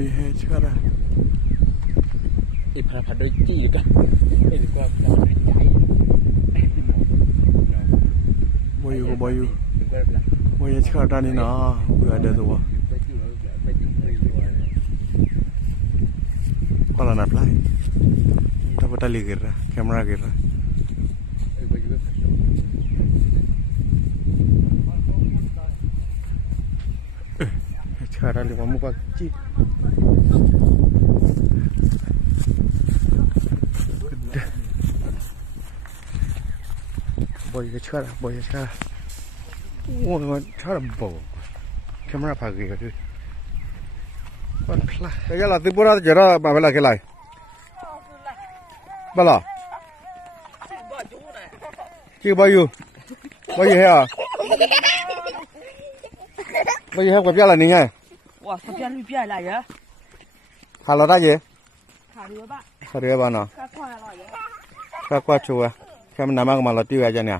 boy hai cara. Pada doi ki juga. Gua pada doi. Boy. Boy cara ni na, ada tu. Kalau nak fly, tapi tali kira, kamera kira. Cara lima muka kecil. Boy cara. Oh, cara bau. Kamera pakai tu. Kan fly. Saya lah tu pura jera, apa lagi lagi? Bala. Kau baju ya? Baju apa kau piala ni kan? Wah, sepian rupiah lah ya. Kalau aja. Hari apa? Hari apa na? Kakak lah ya. Kakak cuba. Kami nama kemana tiu aja ni?